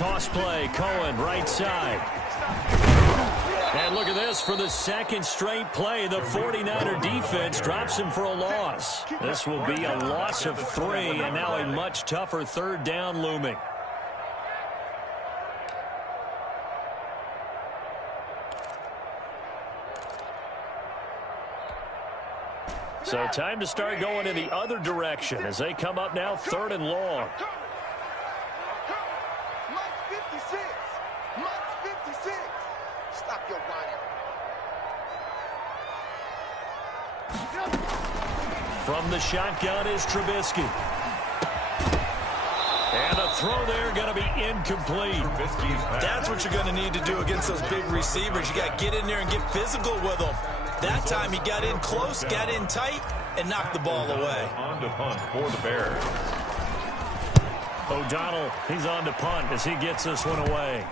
toss play. Cohen, right side. And look at this. For the second straight play, the 49er defense drops him for a loss. This will be a loss of 3, and now a much tougher third down looming. So time to start going in the other direction as they come up now 3rd and long. Stop your whining. From the shotgun is Trubisky. And the throw there going to be incomplete. That's what you're going to need to do against those big receivers. You got to get in there and get physical with them. That time he got in close, got in tight, and knocked the ball away. On to punt for the Bears. O'Donnell, he's on to punt as he gets this one away.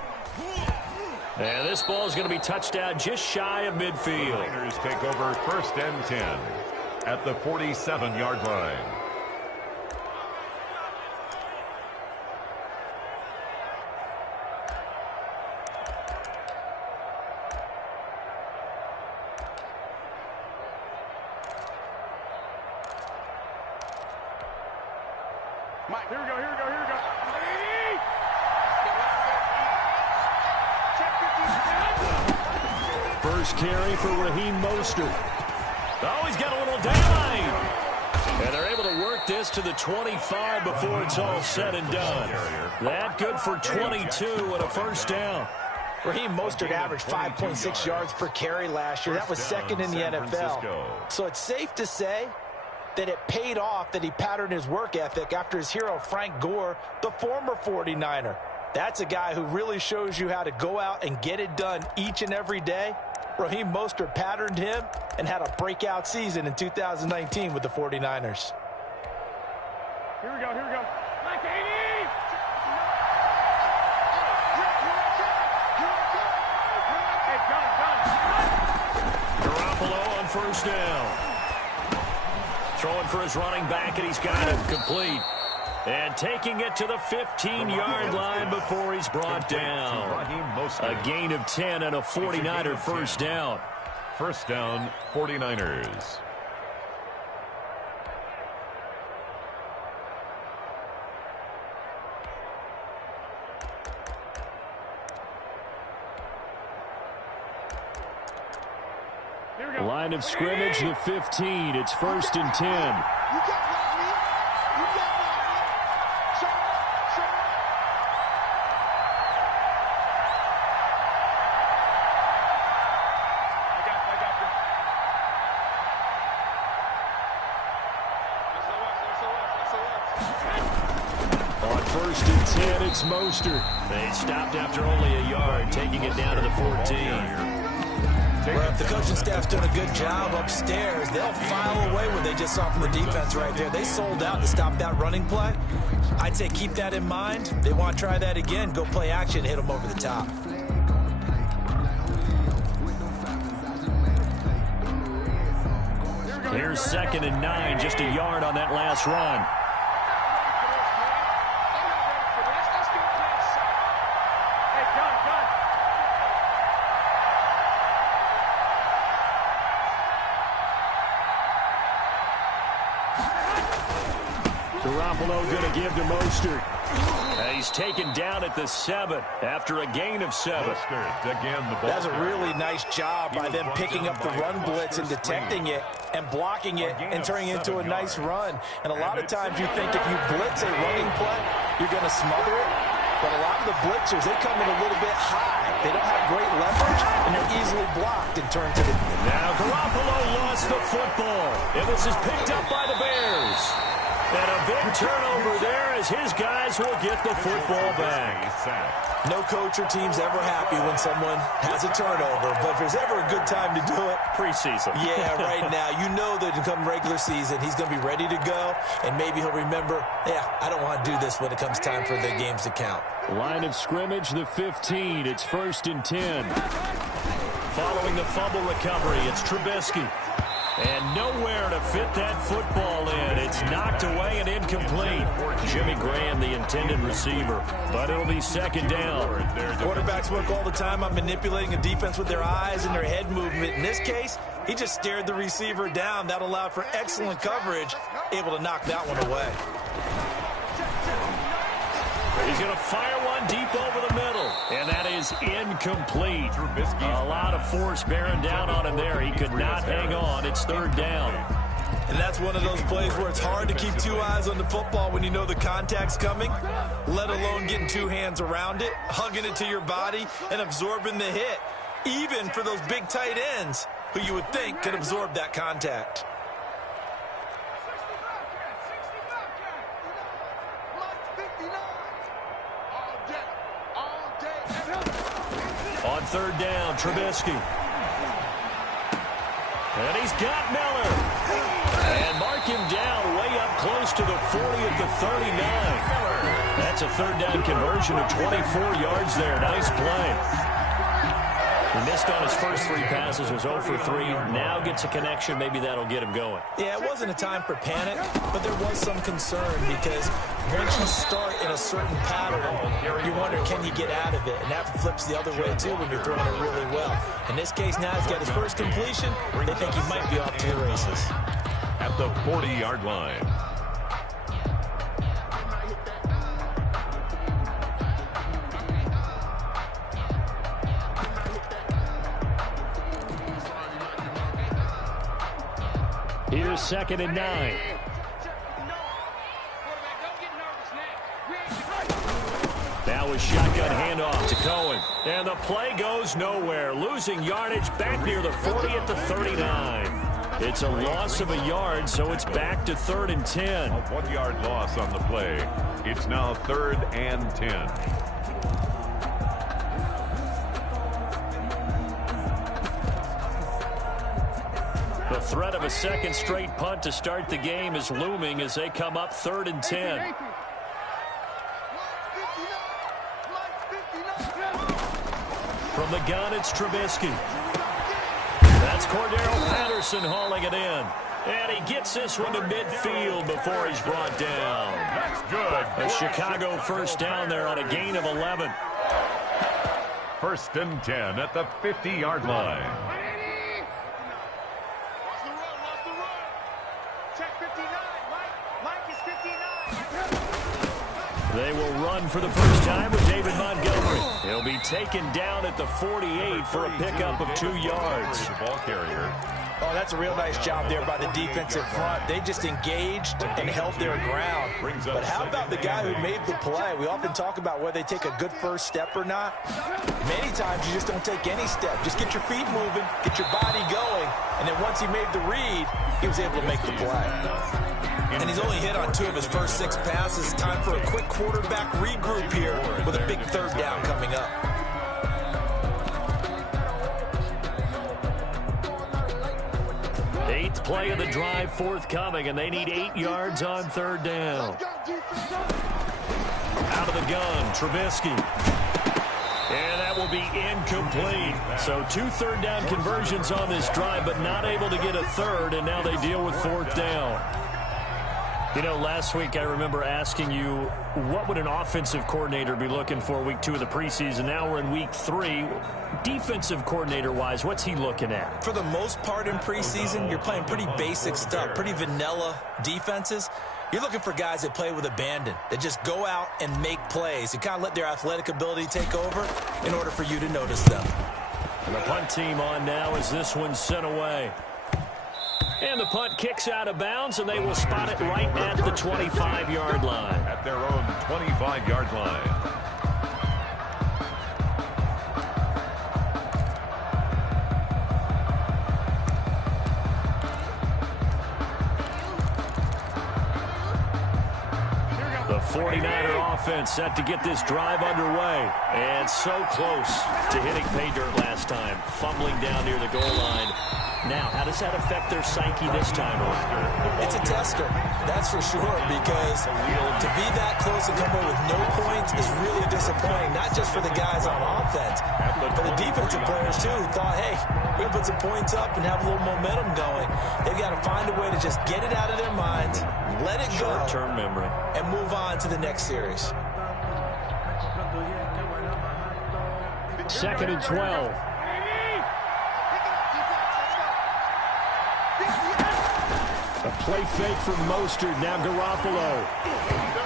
And this ball is going to be touchdown just shy of midfield. The Niners take over 1st and 10 at the 47-yard line. Mike, here we go. First carry for Raheem Mostert. Oh, he's got a little daylight. And they're able to work this to the 25 before it's all said and done. That good for 22 and a first down. Raheem Mostert averaged 5.6 yards per carry last year. That was 2nd in the NFL. So it's safe to say that it paid off that he patterned his work ethic after his hero Frank Gore, the former 49er. That's a guy who really shows you how to go out and get it done each and every day. Raheem Mostert patterned him and had a breakout season in 2019 with the 49ers. Here we go. Mike, 80! Garoppolo on first down. Throwing for his running back, and he's got him complete. And taking it to the 15-yard line before he's brought down. A gain of 10 and a 49er first down. First down, 49ers. Line of scrimmage, the 15. It's 1st and 10. On 1st and 10, it's Mostert. They stopped after only a yard, taking it down to the 14. Well, if the coaching staff's doing a good job upstairs, they'll file away what they just saw from the defense right there. They sold out to stop that running play. I'd say keep that in mind. They want to try that again. Go play action, hit them over the top. Here's 2nd and 9, just a yard on that last run. Garoppolo going to give to Mostert. He's taken down at the 7 after a gain of 7. That's a really nice job by them picking up the run blitz and detecting it and blocking it and turning it into a nice run. And a lot of times you think if you blitz a running play, you're going to smother it. But a lot of the blitzers, they come in a little bit high. They don't have great leverage, and they're easily blocked and turned to the... Now Garoppolo lost the football, and this is picked up by the Bears. And a big turnover there as his guys will get the football back. No coach or team's ever happy when someone has a turnover, but if there's ever a good time to do it, preseason. Yeah, right now. You know that come regular season, he's going to be ready to go, and maybe he'll remember, yeah, I don't want to do this when it comes time for the games to count. Line of scrimmage, the 15. It's 1st and 10. Following the fumble recovery, it's Trubisky. And nowhere to fit that football in. It's knocked away and incomplete. Jimmy Graham, the intended receiver. But it'll be second down. Quarterbacks work all the time on manipulating a defense with their eyes and their head movement. In this case, he just stared the receiver down. That allowed for excellent coverage, able to knock that one away. He's going to fire one deep over the middle, and that is incomplete. A lot of force bearing down on him there. He could not hang on. It's third down. And that's one of those plays where it's hard to keep two eyes on the football when you know the contact's coming, let alone getting two hands around it, hugging it to your body, and absorbing the hit, even for those big tight ends who you would think could absorb that contact. On third down, Trubisky. And he's got Miller. And mark him down way up close to the 40 at the 39. That's a third down conversion of 24 yards there. Nice play. He missed on his first three passes, was 0 for 3. Now gets a connection. Maybe that'll get him going. Yeah, it wasn't a time for panic, but there was some concern because once you start in a certain pattern, you wonder, can you get out of it? And that flips the other way, too, when you're throwing it really well. In this case, now he's got his first completion. They think he might be off to the races. At the 40-yard line. Here's second and 9. Now a shotgun handoff to Cohen. And the play goes nowhere. Losing yardage back near the 40 at the 39. It's a loss of a yard, so it's back to 3rd and 10. A 1-yard loss on the play. It's now 3rd and 10. The threat of a second straight punt to start the game is looming as they come up 3rd and 10. From the gun, it's Trubisky. That's Cordero Patterson hauling it in. And he gets this one to midfield before he's brought down. That's good. A Chicago first down there on a gain of 11. 1st and 10 at the 50-yard line. They will run for the first time with David Montgomery. He'll be taken down at the 48 for a pickup of 2 yards. Ball carrier. Oh, that's a real nice job there by the defensive front. They just engaged and held their ground. But how about the guy who made the play? We often talk about whether they take a good first step or not. Many times you just don't take any step. Just get your feet moving, get your body going, and then once he made the read, he was able to make the play. And he's only hit on 2 of his first 6 passes. Time for a quick quarterback regroup here with a big third down coming up. Eighth play of the drive forthcoming, and they need 8 yards on third down. Out of the gun, Trubisky. And that will be incomplete. So 2 third down conversions on this drive, but not able to get a third, and now they deal with 4th down. You know, last week I remember asking you, what would an offensive coordinator be looking for week 2 of the preseason? Now we're in week 3. Defensive coordinator-wise, what's he looking at? For the most part in preseason, you're playing pretty basic stuff, pretty vanilla defenses. You're looking for guys that play with abandon, that just go out and make plays and kind of let their athletic ability take over in order for you to notice them. And the punt team on now as this one's sent away. And the punt kicks out of bounds, and they will spot it right at the 25-yard line. At their own 25-yard line. The 49er offense set to get this drive underway. And so close to hitting pay dirt last time, fumbling down near the goal line. Now, how does that affect their psyche this time? It's a tester. That's for sure, because to be that close and come away with no points is really disappointing, not just for the guys on offense, but the defensive players, too, who thought, hey, we can put some points up and have a little momentum going. They've got to find a way to just get it out of their minds, let it go, short-term memory, and move on to the next series. 2nd and 12. A play fake from Mostert. Now Garoppolo.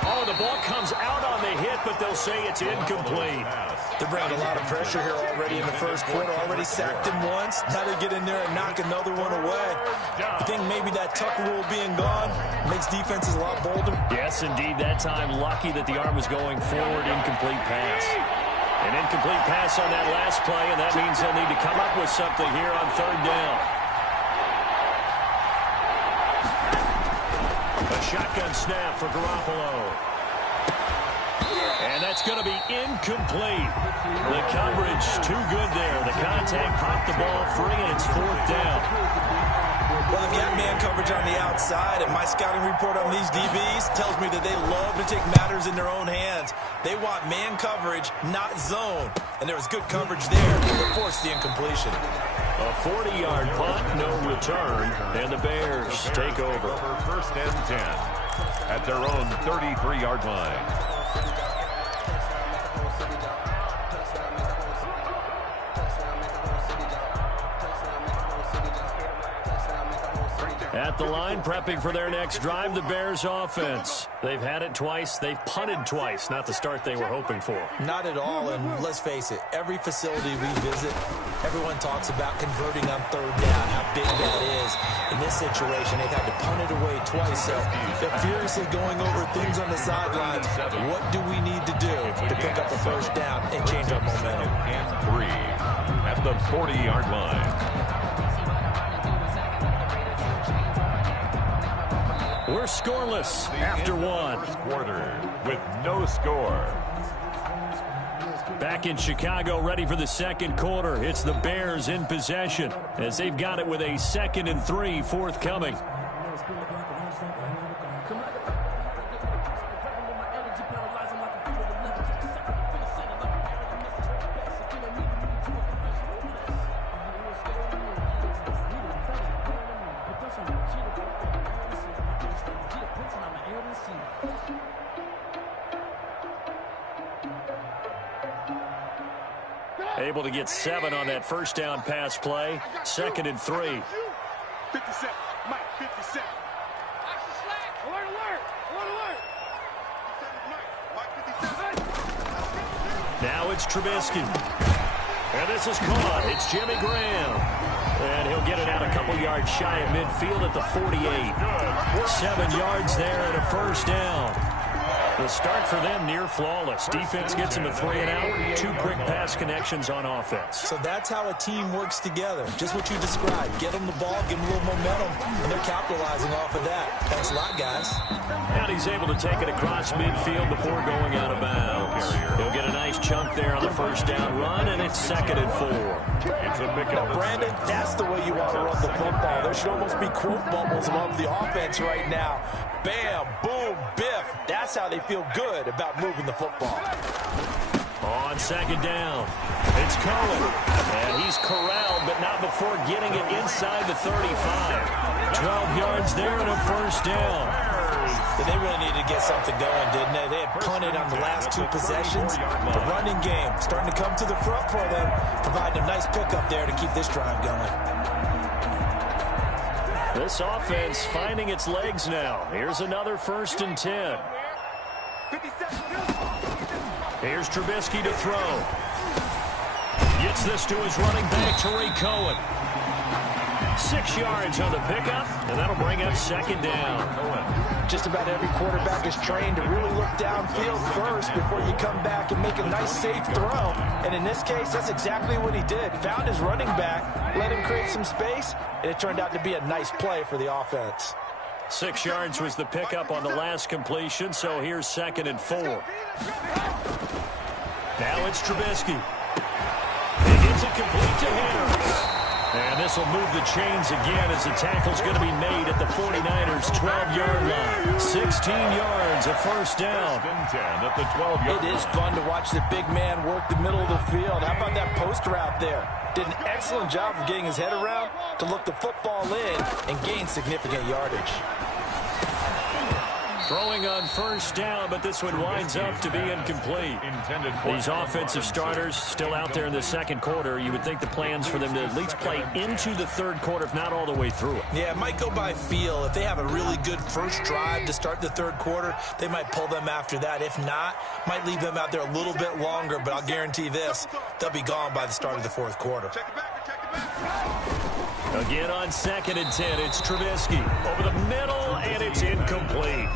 Oh, the ball comes out on the hit, but they'll say it's incomplete. They're bringing a lot of pressure here already in the first quarter. Already sacked him once. Now they get in there and knock another one away. I think maybe that tuck rule being gone makes defenses a lot bolder. Yes, indeed. That time, lucky that the arm was going forward. Incomplete pass. An incomplete pass on that last play, and that means they'll need to come up with something here on 3rd down. A shotgun snap for Garoppolo. And that's going to be incomplete. The coverage too good there. The contact popped the ball free, and it's 4th down. Well, I've got man coverage on the outside, and my scouting report on these DBs tells me that they love to take matters in their own hands. They want man coverage, not zone. And there was good coverage there that forced the incompletion. A 40-yard punt, no return, and the Bears take over. 1st and 10 at their own 33-yard line. At the line, prepping for their next drive, the Bears offense. They've had it twice. They've punted twice. Not the start they were hoping for. Not at all, and let's face it, every facility we visit, everyone talks about converting on 3rd down, how big that is. In this situation, they've had to punt it away twice, so they're furiously going over things on the sidelines. What do we need to do to pick up a 1st down and change our momentum? And 3 at the 40-yard line. We're scoreless after 1. Quarter with no score. Back in Chicago, ready for the 2nd quarter. It's the Bears in possession as they've got it with a 2nd and 3 forthcoming. Able to get 7 on that 1st down pass play. 2nd and 3. 57. Mike, 57. Alert, alert. Alert, alert. Now it's Trubisky. And this is caught. It's Jimmy Graham. And he'll get it out a couple yards shy of midfield at the 48. 7 yards there and a 1st down. The start for them near flawless. Defense gets them a 3 and out. 2 quick pass connections on offense. So that's how a team works together. Just what you described. Get them the ball, give them a little momentum, and they're capitalizing off of that. Thanks a lot, guys. And he's able to take it across midfield before going out of bounds. He'll get a nice chunk there on the 1st down run, and it's 2nd and 4. Now, Brandon, that's the way you want to run the football. There should almost be quote bubbles above the offense right now. Bam, boom, biff. That's how they feel good about moving the football. On 2nd down, it's Cohen. And he's corralled, but not before getting it inside the 35. 12 yards there and a 1st down. They really needed to get something going, didn't they? They had punted on the last 2 possessions. The running game starting to come to the front for them, providing a nice pickup there to keep this drive going. This offense finding its legs now. Here's another 1st and 10. Here's Trubisky to throw. Gets this to his running back, Tariq Cohen. 6 yards on the pickup, and that'll bring up 2nd down. Just about every quarterback is trained to really look downfield first before you come back and make a nice, safe throw. And in this case, that's exactly what he did. Found his running back, let him create some space, and it turned out to be a nice play for the offense. 6 yards was the pickup on the last completion, so here's 2nd and 4. Now it's Trubisky. He gets it complete to Harris. And this will move the chains again as the tackle's going to be made at the 49ers' 12-yard line. 16 yards, a first down. First and 10 at the 12-yard line. It is fun to watch the big man work the middle of the field. How about that post route there? Did an excellent job of getting his head around to look the football in and gain significant yardage. Throwing on first down, but this one winds up to be incomplete. These offensive starters still out there in the second quarter. You would think the plans for them to at least play into the third quarter, if not all the way through it. Yeah, it might go by feel. If they have a really good first drive to start the third quarter, they might pull them after that. If not, might leave them out there a little bit longer, but I'll guarantee this, they'll be gone by the start of the fourth quarter. Again on 2nd and 10, it's Trubisky over the middle, and it's incomplete.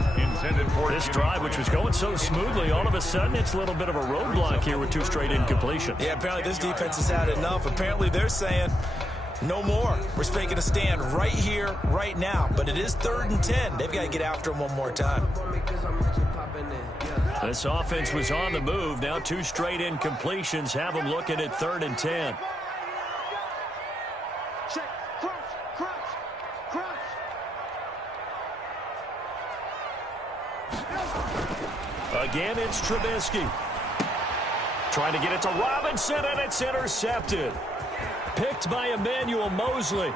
This drive, which was going so smoothly, all of a sudden it's a little bit of a roadblock here with 2 straight incompletions. Yeah, apparently this defense has had enough. Apparently they're saying no more. We're making a stand right here, right now. But it is 3rd and 10. They've got to get after him one more time. This offense was on the move. Now 2 straight incompletions have them looking at 3rd and 10. Again, it's Trubisky. Trying to get it to Robinson, and it's intercepted. Picked by Emmanuel Mosley.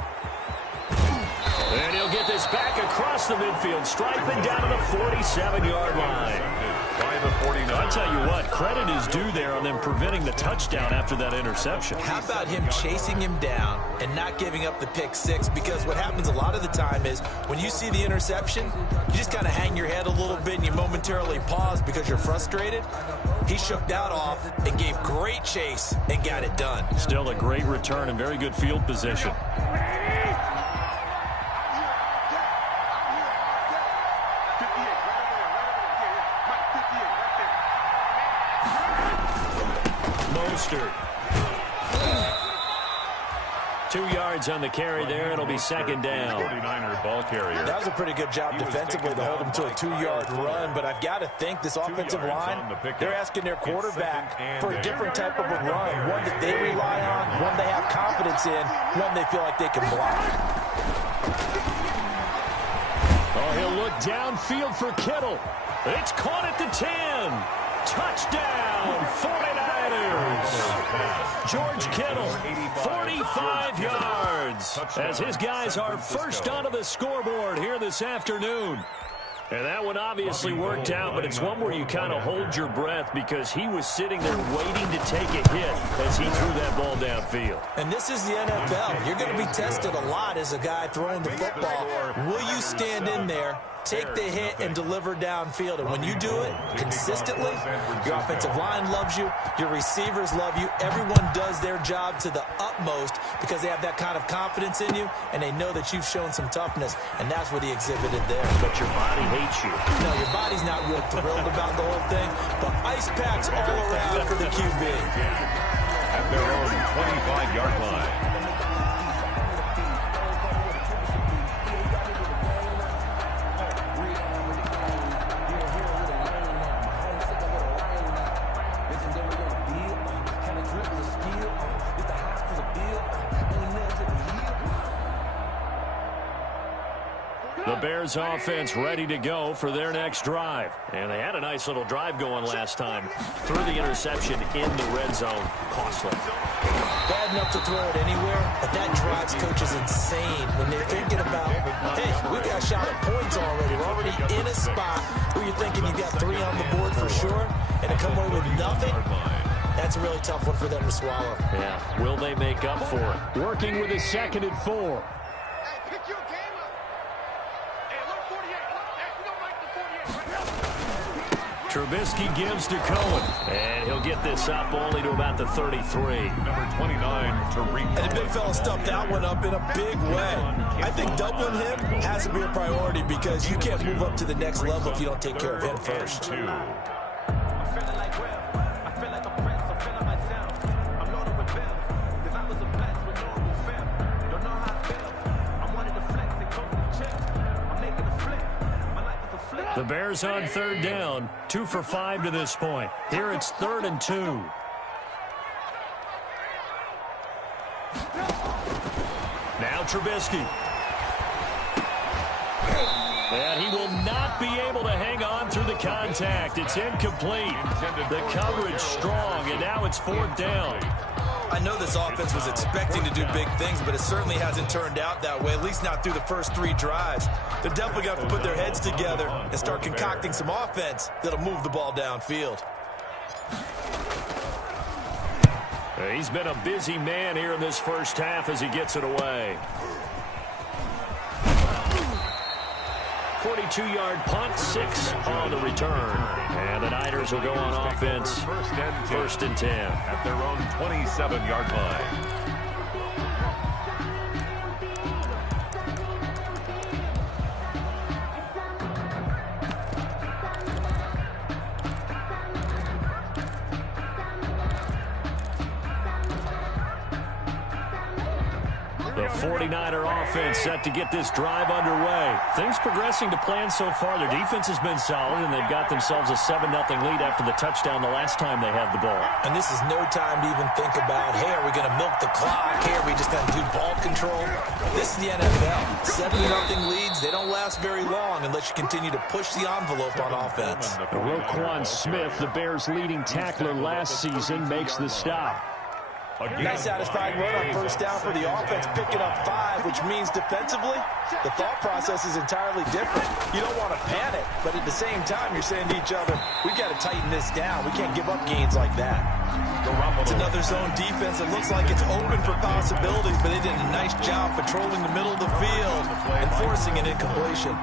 And he'll get this back across the midfield, striping down to the 47-yard line. I'll tell you what, credit is due there on them preventing the touchdown after that interception. How about him chasing him down and not giving up the pick six? Because what happens a lot of the time is when you see the interception, you just kind of hang your head a little bit and you momentarily pause because you're frustrated. He shook that off and gave great chase and got it done. Still a great return and very good field position. Mostert. 2 yards on the carry there. It'll be 2nd down. 49er ball carrier. That was a pretty good job defensively to hold him to a 2-yard run, but I've got to think this offensive line, they're asking their quarterback for a different type of a run, one that they rely on, one they have confidence in, one they feel like they can block. Oh, he'll look downfield for Kittle. It's caught at the 10. Touchdown, 49ers. George Kittle, 45 yards, as his guys are first onto the scoreboard here this afternoon. And that one obviously worked out, but it's one where you kind of hold your breath because he was sitting there waiting to take a hit as he threw that ball downfield. And this is the NFL. You're going to be tested a lot as a guy throwing the football. Will you stand in there, take the hit, and deliver downfield? And when you do it consistently, your offensive line loves you, your receivers love you, everyone does their job to the utmost because they have that kind of confidence in you, and they know that you've shown some toughness, and that's what he exhibited there. But your body hates you. No, your body's not real thrilled about the whole thing, but ice packs all around for the QB. At their own 25-yard line. The Bears offense ready to go for their next drive. And they had a nice little drive going last time. Threw the interception in the red zone. Costly. Bad enough to throw it anywhere, but that drives coaches insane when they're thinking about, hey, we got a shot at points already. We're already in a spot where you're thinking you got 3 on the board for sure, and to come away with nothing, that's a really tough one for them to swallow. Yeah, will they make up for it? Working with a 2nd and 4. Trubisky gives to Cohen, and he'll get this up only to about the 33. Number 29, Tariq. And the big fella stuffed that one up in a big way. I think doubling him has to be a priority because you can't move up to the next level if you don't take care of him first. The Bears on 3rd down, 2 for 5 to this point. Here it's 3rd and 2. Trubisky. And he will not be able to hang on through the contact. It's incomplete. The coverage strong, and now it's 4th down. I know this offense was expecting to do big things, but it certainly hasn't turned out that way, at least not through the first 3 drives. They're definitely going to have to put their heads together and start concocting some offense that'll move the ball downfield. He's been a busy man here in this first half as he gets it away. 42-yard punt, 6 on the return. And the Niners will go on offense. First and 10. At their own 27-yard line. The 49er offense set to get this drive underway. Things progressing to plan so far. Their defense has been solid, and they've got themselves a 7-0 lead after the touchdown the last time they had the ball. And this is no time to even think about, hey, are we going to milk the clock? Hey, are we just going to do ball control? This is the NFL. 7-0 leads, they don't last very long unless you continue to push the envelope on offense. Roquan Smith, the Bears' leading tackler last season, makes the stop. Nice satisfying run on first down for the offense, picking up 5, which means defensively, the thought process is entirely different. You don't want to panic, but at the same time, you're saying to each other, we got to tighten this down. We can't give up gains like that. It's another zone defense. It looks like it's open for possibilities, but they did a nice job patrolling the middle of the field and forcing an incompletion.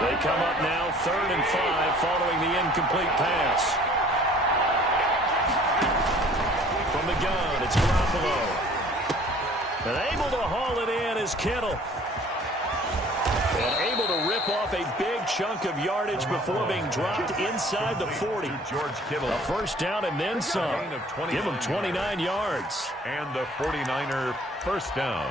They come up now 3rd and 5 following the incomplete pass. From the gun, it's Garoppolo. And able to haul it in is Kittle. And able to rip off a big chunk of yardage before being dropped inside the 40. George Kittle. A first down and then some. Give him 29 yards. And the 49er first down.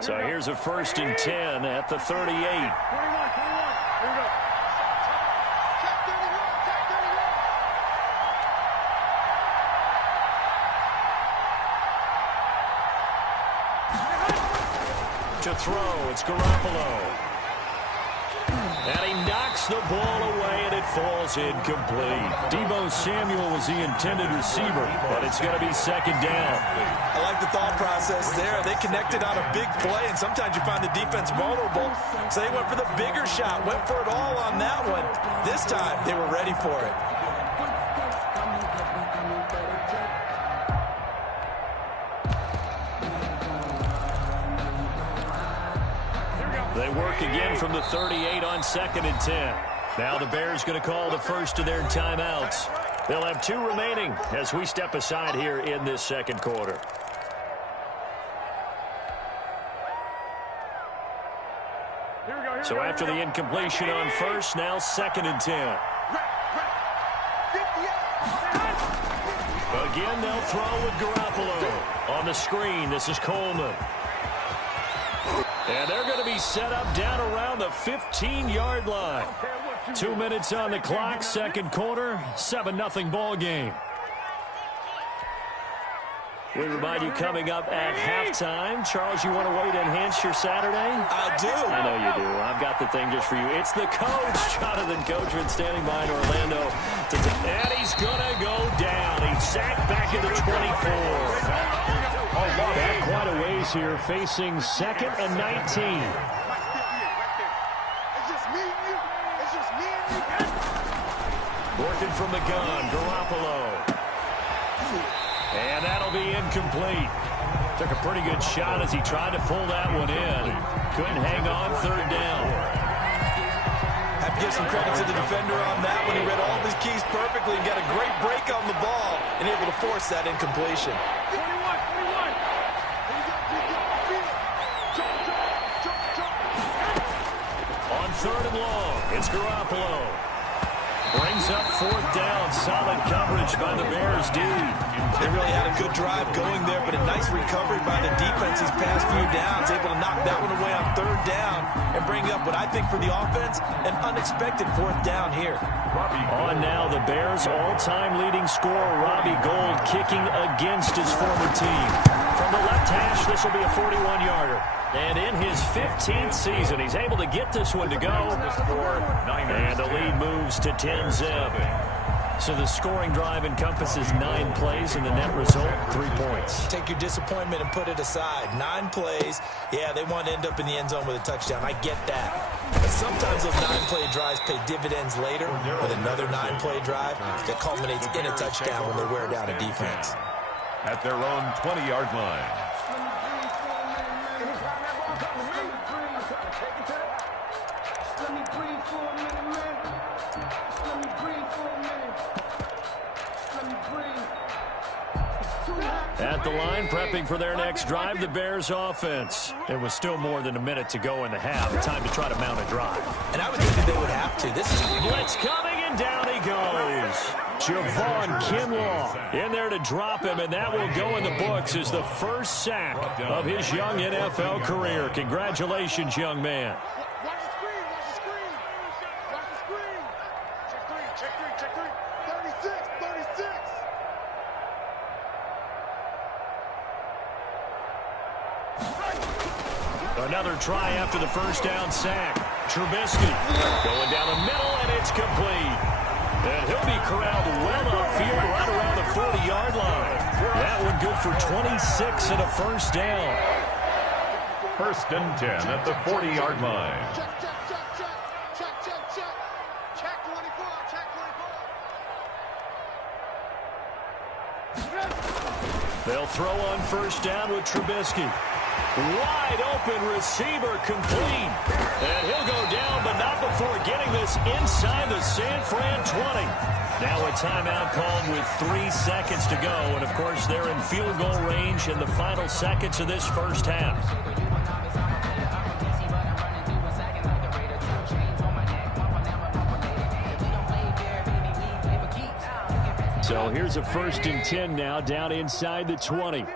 So here's a 1st and 10 at the 38. 21. Here we go. To throw, it's Garoppolo. And he knocks the ball away, and it falls incomplete. Deebo Samuel was the intended receiver, but it's going to be 2nd down. I like the thought process there. They connected on a big play, and sometimes you find the defense vulnerable. So they went for the bigger shot, went for it all on that one. This time, they were ready for it. They work again from the 38 on 2nd and 10. Now the Bears going to call the first of their timeouts. They'll have 2 remaining as we step aside here in this second quarter. So after the incompletion on first, now 2nd and 10. Again, they'll throw with Garoppolo. On the screen, this is Coleman. And they're going to be set up down around the 15-yard line. 2 minutes on the clock, second quarter, 7-0 ball game. We remind you coming up at halftime. Charles, you want a way to enhance your Saturday? I do. I know you do. I've got the thing just for you. It's the coach, Jonathan Coachman, standing by in Orlando. And he's going to go down. He's sacked back at the 24. Back quite a ways here, facing 2nd and 19. Working from the gun, Garoppolo. And that'll be incomplete. Took a pretty good shot as he tried to pull that one in. Couldn't hang on, 3rd down. Have to give some credit to the defender on that one. He read all of his keys perfectly and got a great break on the ball and able to force that incompletion. 21. On 3rd and long, it's Garoppolo. Brings up 4th down. Solid coverage by the Bears D. They really had a good drive going there, but a nice recovery by the defense these past few downs. Able to knock that one away on 3rd down and bring up what I think for the offense, an unexpected 4th down here. On now, the Bears' all-time leading scorer, Robbie Gould, kicking against his former team. From the left hash, this will be a 41-yarder. And in his 15th season, he's able to get this one to go. And the lead moves to 10-zip. So the scoring drive encompasses 9 plays, and the net result, 3 points. Take your disappointment and put it aside. 9 plays. Yeah, they want to end up in the end zone with a touchdown. I get that. But sometimes those 9-play drives pay dividends later with another 9-play drive that culminates in a touchdown when they wear down a defense. At their own 20-yard line. At the line, prepping for their next drive, the Bears offense. It was still more than a minute to go in the half. Time to try to mount a drive. And I would think that they would have to. This is blitz coming, and down he goes. Javon Kinlaw in there to drop him, and that will go in the books as the first sack of his young NFL career. Congratulations, young man. Watch the screen, watch the screen. Watch the screen. Check 3, check 3, check 3. 36. Another try after the first down sack. Trubisky going down the middle, and it's complete. And he'll be corralled well upfield right around the 40-yard line. That one good for 26 and a first down. 1st and 10 at the 40-yard line. Check 24, check 24. They'll throw on first down with Trubisky. Wide open receiver complete. And he'll go down, but not before getting this inside the San Fran 20. Now a timeout called with 3 seconds to go. And, of course, they're in field goal range in the final seconds of this first half. So here's a 1st and 10 now down inside the 20.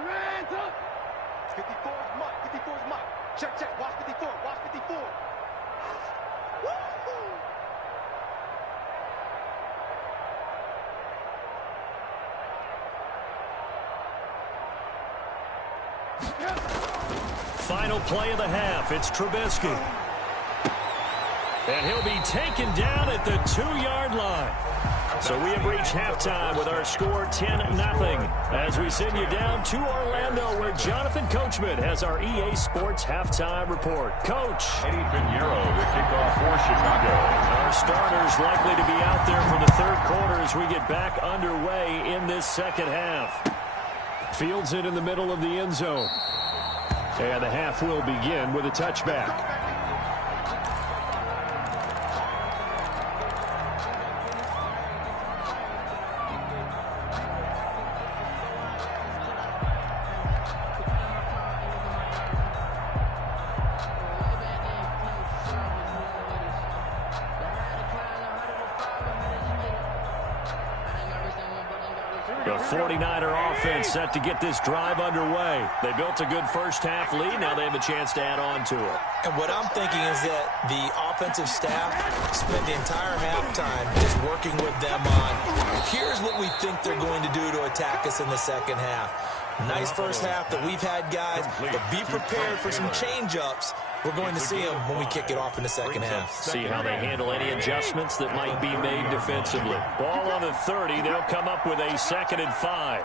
Hands up. 54 is Mike. 54 is Mike. Check, check. Watch 54. Watch 54. Woo-hoo. Final play of the half. It's Trubisky. And he'll be taken down at the 2-yard line. So we have reached halftime with our score 10-0 as we send you down to Orlando where Jonathan Coachman has our EA Sports halftime report. Coach. Eddie Pinheiro to kick off for Chicago. Our starters likely to be out there for the third quarter as we get back underway in this second half. Fields it in the middle of the end zone. And the half will begin with a touchback. The 49er offense set to get this drive underway. They built a good first half lead. Now they have a chance to add on to it. And what I'm thinking is that the offensive staff spent the entire halftime just working with them on, here's what we think they're going to do to attack us in the second half. Nice first half that we've had, guys, but be prepared for some change-ups. We're going to see them when we kick it off in the second half. See how they handle any adjustments that might be made defensively. Ball on the 30. They'll come up with a 2nd and 5.